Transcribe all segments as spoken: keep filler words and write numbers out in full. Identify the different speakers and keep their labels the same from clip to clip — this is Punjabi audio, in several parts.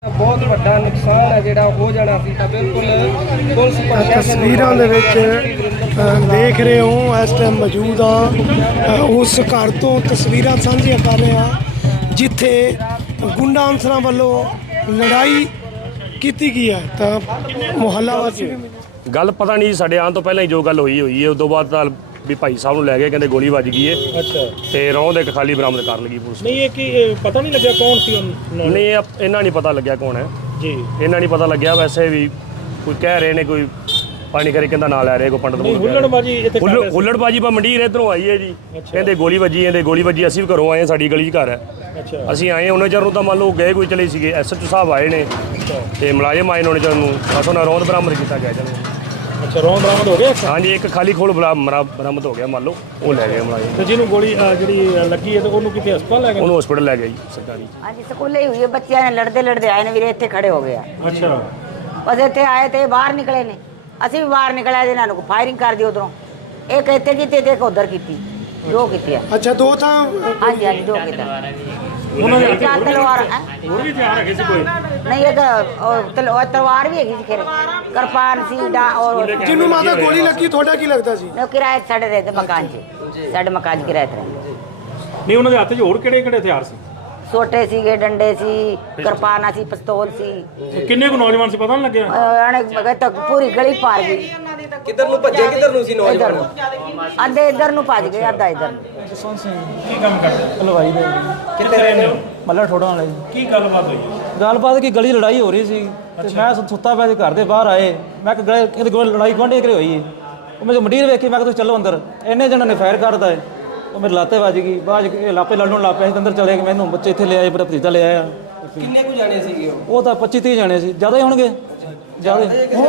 Speaker 1: बहुत बड़ा नुकसान है जिहड़ा हो जाना सी तां बिल्कुल पुलिस प्रशासन
Speaker 2: तस्वीरां दे विच देख रहे हो इस टाइम मौजूद हाँ उस घर तो तस्वीरां साझियां कर रहे हैं जिथे गुंडा अंसरां वालों लड़ाई की गई है तो मुहल्ला वासी
Speaker 3: गल पता नहीं साढ़े आने तो पहले ही जो गल हुई हुई है उस तो बाद भी भाई साहब ਨੂੰ ਲੈ ਗਏ ਕਹਿੰਦੇ ਗੋਲੀ ਵੱਜ ਗਈ ਹੈ।
Speaker 4: ਅੱਛਾ
Speaker 3: ਤੇ ਰੌਂ ਦੇ ਇੱਕ ਖਾਲੀ ਬਰਾਮਦ ਕਰਨ ਲੱਗੀ ਪੁਲਿਸ।
Speaker 4: ਨਹੀਂ ਇਹ ਕੀ ਇਹ ਪਤਾ ਨਹੀਂ ਲੱਗਿਆ ਕੌਣ ਸੀ ਉਹਨਾਂ
Speaker 3: ਨਹੀਂ ਇਹ ਇਹਨਾਂ ਨਹੀਂ ਪਤਾ ਲੱਗਿਆ ਕੌਣ ਹੈ
Speaker 4: ਜੀ
Speaker 3: ਇਹਨਾਂ ਨਹੀਂ ਪਤਾ ਲੱਗਿਆ ਵੈਸੇ ਵੀ ਕੋਈ ਕਹਿ ਰਹੇ ਨੇ ਕੋਈ ਪਾਣੀ ਕਰੇ ਕਹਿੰਦਾ ਨਾਲ ਲੈ ਰਹੇ ਕੋਈ ਪੰਡਤ
Speaker 4: ਨਹੀਂ ਹੁੱਲੜਬਾਜੀ ਇੱਥੇ ਕਰ ਰਹੇ ਸੀ।
Speaker 3: ਹੁੱਲੜਬਾਜੀ ਪਾ ਮੰਡੀਰ ਇਧਰੋਂ ਆਈ ਹੈ ਜੀ ਕਹਿੰਦੇ ਗੋਲੀ ਵੱਜੀ ਇਹਦੇ ਗੋਲੀ ਵੱਜੀ ਅਸੀਂ ਵੀ ਘਰੋਂ ਆਏ ਸਾਡੀ ਗਲੀ 'ਚ ਘਰ ਹੈ
Speaker 4: ਅੱਛਾ
Speaker 3: ਅਸੀਂ ਆਏ ਉਹਨਾਂ ਚਿਰ ਨੂੰ ਤਾਂ ਮੰਨ ਲਓ ਗਏ ਕੋਈ ਚਲੇ ਸੀਗੇ ਐਸਐਚਓ ਸਾਹਿਬ ਆਏ ਨੇ ਤੇ ਮੁਲਾਜ਼ਮ ਆਏ ਨੇ ਉਹਨਾਂ ਚਿਰ ਨੂੰ ਬਸ ਉਹਨਾਂ ਰੌਂਦ ਬਰਾਮਦ ਕੀਤਾ ਗਿਆ ਜਨ
Speaker 4: ਅੱਛਾ ਰੌਂ ਬਰਾਮਦ ਹੋ ਗਿਆ
Speaker 3: ਹਾਂਜੀ ਇੱਕ ਖਾਲੀ ਖੋਲ ਬਰਾਮਦ ਹੋ ਗਿਆ ਮੰਨ ਲਓ ਉਹ ਲੈ ਗਏ ਮੁਲਾਜ਼ਮ
Speaker 4: ਤੇ ਜਿਹਨੂੰ ਗੋਲੀ ਅ, ਜਿਹੜੀ ਲੱਗੀ ਹੈ ਤੇ ਉਹਨੂੰ ਕਿਤੇ ਹਸਪਤਾਲ ਲੈ ਗਏ
Speaker 3: ਉਹਨੂੰ ਹਸਪੀਟਲ ਲੈ ਗਏ ਜੀ ਸਰਕਾਰੀ
Speaker 5: ਹਾਂਜੀ ਸਕੂਲੇ ਹੀ ਹੋਈ ਹੈ ਬੱਚਿਆਂ ਨੇ ਲੜਦੇ ਲੜਦੇ ਆਏ ਨੇ ਵੀਰੇ ਇੱਥੇ ਖੜੇ ਹੋ ਗਏ ਆ
Speaker 4: ਅੱਛਾ
Speaker 5: ਬਸ ਇੱਥੇ ਆਏ ਤੇ ਬਾਹਰ ਨਿਕਲੇ ਨੇ ਅਸੀਂ ਵੀ ਬਾਹਰ ਨਿਕਲਿਆ ਇਹਨਾਂ ਨੂੰ ਫਾਇਰਿੰਗ ਕਰ ਦਿਓ ਉਧਰੋਂ ਇੱਕ ਇੱਥੇ ਕੀਤੀ ਤੇ ਇੱਕ ਉਧਰ ਕੀਤੀ ਦੋ ਕੀਤੀ ਆ
Speaker 2: अच्छा दो था
Speaker 5: ਹਾਂਜੀ ਹਾਂਜੀ ਦੋ ਕੀਤਾ
Speaker 4: ਉਹਨਾਂ ਦੇ
Speaker 5: ਚਾਰ ਤਲਵਾਰ ਹੈਂ?
Speaker 4: ਹੋਰ ਵੀ ਹਥਿਆਰ ਹੈਗੇ ਸੀ ਕੋਈ
Speaker 5: ਨਹੀਂ ਇੱਕ ਉਹ ਤਲ- ਉਹ ਤਲਵਾਰ ਵੀ ਹੈਗੀ ਸੀ ਖੇਰੇ ਕਿਰਪਾਨ ਸੀ ਡਾ ਔਰ
Speaker 2: जिन्हों माता गोली लगी थोड़ा की लगता सी
Speaker 5: ਉਹ ਕਿਰਾਏ ਤੇ ਸਾਡੇ ਰਹਿੰਦੇ ਮਕਾਨ 'ਚ ਸਾਡੇ ਮਕਾਨ 'ਚ ਕਿਰਾਏ ਤੇ ਰਹਿੰਦੇ
Speaker 4: ਨਹੀਂ ਉਹਨਾਂ ਦੇ ਹੱਥ 'ਚ ਹੋਰ ਕਿਹੜੇ ਕਿਹੜੇ ਹਥਿਆਰ ਸੀ
Speaker 5: ਛੋਟੇ ਸੀਗੇ ਡੰਡੇ ਸੀ ਕਿਰਪਾਨਾਂ ਸੀ ਪਿਸਤੌਲ ਸੀ
Speaker 4: ਕਿੰਨੇ ਕੁ ਨੌਜਵਾਨ ਸੀ ਪਤਾ ਨਹੀਂ ਲੱਗਿਆ
Speaker 5: ਉਹਨੇ ਤਾਂ ਪੂਰੀ ਗਲੀ ਪਾਰ ਗਈ
Speaker 1: किधर नु भज्जे किधर नु सी
Speaker 5: ਇੱਧਰ
Speaker 1: नौजवान
Speaker 5: ਨੂੰ ਅੱਧੇ ਇੱਧਰ ਨੂੰ ਭੱਜ ਗਏ ਅੱਧਾ ਇੱਧਰ ਨੂੰ
Speaker 4: ਕੀ ਕੰਮ ਕਰਦੇ
Speaker 6: ਹਲਵਾਈ ਦੇ
Speaker 4: ਕਿੱਥੇ ਰਹਿੰਦੇ ਹੋ
Speaker 6: ਮੱਲਾ ਠੋੜਾਂ ਵਾਲੇ
Speaker 4: ਕੀ ਗੱਲਬਾਤ ਹੋਈ
Speaker 6: ਗੱਲਬਾਤ ਕੀ ਗਲੀ ਲੜਾਈ ਹੋ ਰਹੀ ਸੀ ਤੇ ਮੈਂ ਸੁ- ਸੁੱਤਾ ਪਿਆ ਸੀ ਘਰ ਦੇ ਬਾਹਰ ਆਏ ਮੈਂ ਕਿ ਗਲੇ ਇਹਦੇ ਕੋਲ ਲੜਾਈ ਗੁਆਂਢੀ ਕਰੇ ਹੋਈ ਹੈ ਉਹ ਮੈਂ ਮੰਡੀਰ ਵੇਖੀ ਮੈਂ ਕਿ ਤੁਸੀਂ ਚੱਲੋ ਅੰਦਰ ਇੰਨੇ ਜਣਾਂ ਨੇ ਫਾਇਰ ਕਰਦਾ ਹੈ ਉਹ ਮੇਰੇ ਲਾਤੇ ਵੱਜ ਗਈ ਬਾਅਦ 'ਚ ਇਹ ਲਾਪੇ ਲੜਨ ਲੱਗ ਪਿਆ ਸੀ ਅੰਦਰ ਚਲੇ ਗਏ ਮੈਨੂੰ ਬੱਚੇ ਇੱਥੇ ਲੈ ਆਏ ਮੇਰਾ ਭਤੀਜਾ ਲੈ ਆਇਆ
Speaker 1: किन्ने को जाने सीगे
Speaker 6: ਉਹ ਤਾਂ ਪੱਚੀ ਤੀਹ ਜਾਣੇ ਸੀ ਜ਼ਿਆਦਾ ਹੀ ਹੋਣਗੇ ਜ਼ਿਆਦਾ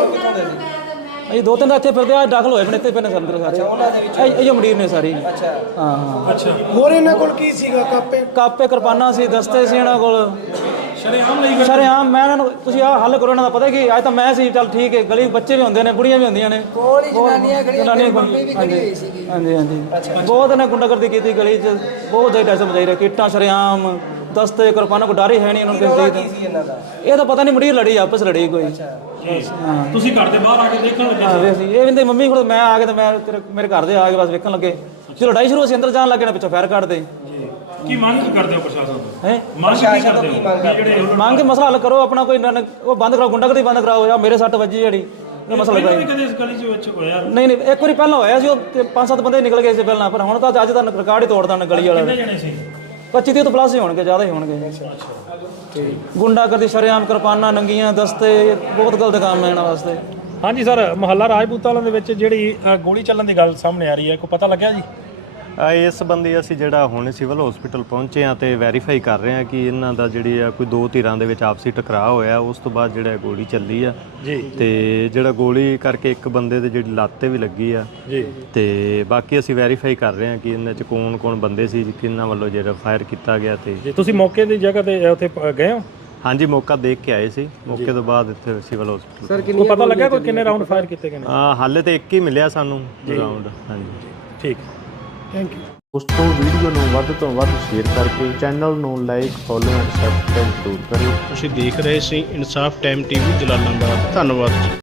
Speaker 6: ਇਹ ਦੋ ਤਿੰਨ ਤਾਂ ਇੱਥੇ ਫਿਰਦੇ ਆ ਦਾਖਲ ਹੋਏ ਆਪਣੇ ਇੱਥੇ ਪੈਣੇ ਸੰਦਰ ਸਾਰੇ ਇਹ ਇਹ ਮੰਡੀਰ ਨੇ ਸਾਰੀ
Speaker 1: अच्छा
Speaker 6: ਹਾਂ ਹਾਂ
Speaker 4: ਅੱਛਾ
Speaker 2: ਹੋਰ ਇਹਨਾਂ ਕੋਲ ਕੀ ਸੀਗਾ ਕਾਪੇ
Speaker 6: ਕਾਪੇ ਕਿਰਪਾਨਾਂ ਸੀ ਦਸਤੇ ਸੀ ਇਹਨਾਂ ਕੋਲ
Speaker 4: ਸ਼ਰੇਆਮ ਲਈ ਫਿਰ
Speaker 6: ਸ਼ਰੇਆਮ ਮੈਂ ਇਹਨਾਂ ਨੂੰ ਤੁਸੀਂ ਆਹ ਹੱਲ ਕਰੋ ਇਹਨਾਂ ਦਾ ਪਤਾ ਕੀ ਅੱਜ ਤਾਂ ਮੈਂ ਸੀ ਚੱਲ ਠੀਕ ਹੈ ਗਲੀ ਬੱਚੇ ਵੀ ਹੁੰਦੇ ਨੇ ਬੁੜੀਆਂ ਵੀ ਹੁੰਦੀਆਂ ਨੇ
Speaker 1: ਕੋਲ ਹੀ ਜਨਾਨੀਆਂ ਖੜੀਆਂ
Speaker 6: ਜਨਾਨੀਆਂ
Speaker 1: ਮੰਮੀ ਵੀ ਖੜੀ ਹੋਈ ਸੀਗੀ
Speaker 6: ਹਾਂਜੀ ਹਾਂਜੀ ਬਹੁਤ ਨੇ ਗੁੰਡਾਗਰਦੀ ਕੀਤੀ ਗਲੀ 'ਚ ਬਹੁਤ ਜ਼ਿਆਦਾ ਟੈਸਟ ਮਜਾਈ ਰਿਹਾ ਕਿੱਟਾਂ ਸ਼ਰੇਆਮ ਦਸਤੇ ਕਿਰਪਾਨਾਂ ਕੋ ਡਰ ਹੀ ਹੈ ਨਹੀਂ ਇਹਨਾਂ ਨੂੰ
Speaker 1: ਕੀ ਸੀ ਇਹਨਾਂ ਦਾ
Speaker 6: ਇਹ ਤਾਂ ਪਤਾ ਨਹੀਂ ਮੁੰਡੀ ਲੜੀ ਆਪਸ ਲੜੀ ਕੋਈ
Speaker 4: ਹਾਂ ਤੁਸੀਂ ਘਰ ਦੇ ਬਾਹਰ ਆ ਕੇ ਦੇਖਣ ਲੱਗੇ
Speaker 6: ਹਾਂ ਵੇਖ ਸੀ ਇਹ ਕਹਿੰਦੇ ਮੰਮੀ ਕੋਲ ਮੈਂ ਆ ਕੇ ਤੇ ਮੈਂ ਤੇਰੇ ਮੇਰੇ ਘਰ ਦੇ ਆ ਕੇ ਬਸ ਵੇਖਣ ਲੱਗੇ ਜਦੋਂ ਲੜਾਈ ਸ਼ੁਰੂ ਹੋਈ ਅੰਦਰ ਜਾਣ ਲੱਗੇ ਨਾ ਪਿੱਛੋਂ ਫਾਇਰ ਕੱਢਦੇ
Speaker 4: ਕੀ ਮੰਗ ਕੀ ਕਰਦੇ ਹੋ ਪ੍ਰਸ਼ਾਸਨ ਤੋਂ
Speaker 6: ਹੈ
Speaker 4: ਮੰਗ ਕੀ ਕਰਦੇ ਹੋ ਵੀ ਜਿਹੜੇ ਹੁਣ
Speaker 6: ਮੰਗ ਕੇ ਮਸਲਾ ਹੱਲ ਕਰੋ ਆਪਣਾ ਕੋਈ ਨਾ- ਉਹ ਬੰਦ ਕਰਾਓ ਗੁੰਡਾਗਰਦੀ ਬੰਦ ਕਰਾਓ ਜਾਂ ਮੇਰੇ ਸੱਟ ਵੱਜੀ ਜਿਹੜੀ ਇਹ ਮਸਲਾ
Speaker 4: ਪਹਿਲਾਂ
Speaker 6: ਕਰਾਓ
Speaker 4: ਵੀ ਕਦੇ ਇਸ ਗਲੀ ਦੇ ਵਿੱਚ ਹੋਇਆ
Speaker 6: ਨਹੀਂ ਨਹੀਂ ਇੱਕ ਵਾਰੀ ਪਹਿਲਾਂ ਹੋਇਆ ਸੀ ਉਹ ਤੇ ਪੰਜ ਸੱਤ ਬੰਦੇ ਨਿਕਲ ਗਏ ਸੀ ਪਹਿਲਾਂ ਪਰ ਹੁਣ ਤਾਂ ਅੱਜ ਦਾ ਰਿਕਾਰਡ ਹੀ ਤੋੜਦਾ ਨਾ ਗਲੀ ਵਾਲਾ
Speaker 4: ਕਿੰਨੇ ਜਣੇ ਸੀ
Speaker 6: ਪੱਚੀ ਤੀਹ ਤੋਂ ਪਲੱਸ ਹੀ ਹੋਣਗੇ ਜ਼ਿਆਦਾ ਹੀ ਹੋਣਗੇ ਗੁੰਡਾਗਰਦੀ ਸ਼ਰੇਆਮ ਕਿਰਪਾਨਾਂ ਨੰਗੀਆਂ ਦਸਤੇ ਬਹੁਤ ਗਲਤ ਕੰਮ ਹੈ ਇਹਨਾਂ ਵਾਸਤੇ
Speaker 4: ਹਾਂਜੀ ਸਰ ਮੁਹੱਲਾ ਰਾਜਪੂਤਾਂ ਦੇ ਵਿੱਚ ਜਿਹੜੀ ਅ, ਗੋਲੀ ਚੱਲਣ ਦੀ ਗੱਲ ਸਾਹਮਣੇ ਆ ਰਹੀ ਹੈ ਕੋਈ ਪਤਾ ਲੱਗਿਆ ਜੀ
Speaker 7: ਆ ਇਸ ਸੰਬੰਧੀ ਅਸੀਂ ਜਿਹੜਾ ਹੁਣ ਸਿਵਲ ਹਸਪੀਟਲ ਪਹੁੰਚੇ ਆ ਤੇ ਵੈਰੀਫਾਈ ਕਰ ਰਹੇ ਆ ਕਿ ਇਹਨਾਂ ਦਾ ਜਿਹੜੀ ਆ ਕੋਈ ਦੋ ਧਿਰਾਂ ਦੇ ਵਿੱਚ ਆਪਸੀ ਟਕਰਾਅ ਹੋਇਆ ਉਸ ਤੋਂ ਬਾਅਦ ਜਿਹੜਾ ਗੋਲੀ ਚੱਲੀ ਆ
Speaker 4: ਜੀ
Speaker 7: ਤੇ ਜਿਹੜਾ ਗੋਲੀ ਕਰਕੇ ਇੱਕ ਬੰਦੇ ਦੇ ਜਿਹੜੀ ਲੱਤ ਤੇ ਵੀ ਲੱਗੀ ਆ
Speaker 4: ਜੀ
Speaker 7: ਤੇ ਬਾਕੀ ਅਸੀਂ ਵੈਰੀਫਾਈ ਕਰ ਰਹੇ ਆ ਕਿ ਇਹਨਾਂ 'ਚ ਕੌਣ ਕੌਣ ਬੰਦੇ ਸੀ ਕਿਹਨਾਂ ਵੱਲੋਂ ਜਿਹੜਾ ਫਾਇਰ ਕੀਤਾ ਗਿਆ ਤੇ
Speaker 4: ਜੀ ਤੁਸੀਂ ਮੌਕੇ ਦੀ ਜਗ੍ਹਾ ਤੇ ਉੱਥੇ ਪ- ਗਏ ਹੋ
Speaker 7: ਹਾਂਜੀ ਮੌਕਾ ਦੇਖ ਕੇ ਆਏ ਸੀ ਮੌਕੇ ਤੋਂ ਬਾਅਦ ਇੱਥੇ ਸਿਵਲ ਹਸਪੀਟਲ
Speaker 1: सर
Speaker 4: ਕੋਈ ਪਤਾ ਲੱਗਾ ਕੋਈ ਕਿੰਨੇ ਰਾਉਂਡ ਫਾਇਰ ਕੀਤੇ ਗਏ ਨੇ
Speaker 7: ਆ ਹਾਲੇ ਤੇ ਇੱਕ ਹੀ ਮਿਲਿਆ ਸਾਨੂੰ ਰਾਉਂਡ ਹਾਂਜੀ
Speaker 4: ਠੀਕ
Speaker 2: ਥੈਂਕ ਯੂ
Speaker 8: ਉਸ ਤੋਂ ਵੀਡੀਓ ਨੂੰ ਵੱਧ ਤੋਂ ਵੱਧ ਸ਼ੇਅਰ ਕਰਕੇ ਚੈਨਲ ਨੂੰ ਲਾਈਕ ਫੋਲੋ ਐਂਡ ਸਬਸਕ੍ਰਾਈਬ ਜ਼ਰੂਰ ਕਰਿਓ।
Speaker 9: ਤੁਸੀਂ ਦੇਖ ਰਹੇ ਸੀ ਇਨਸਾਫ ਟਾਈਮ ਟੀਵੀ ਜਲਾਲਾਬਾਦ। ਧੰਨਵਾਦ।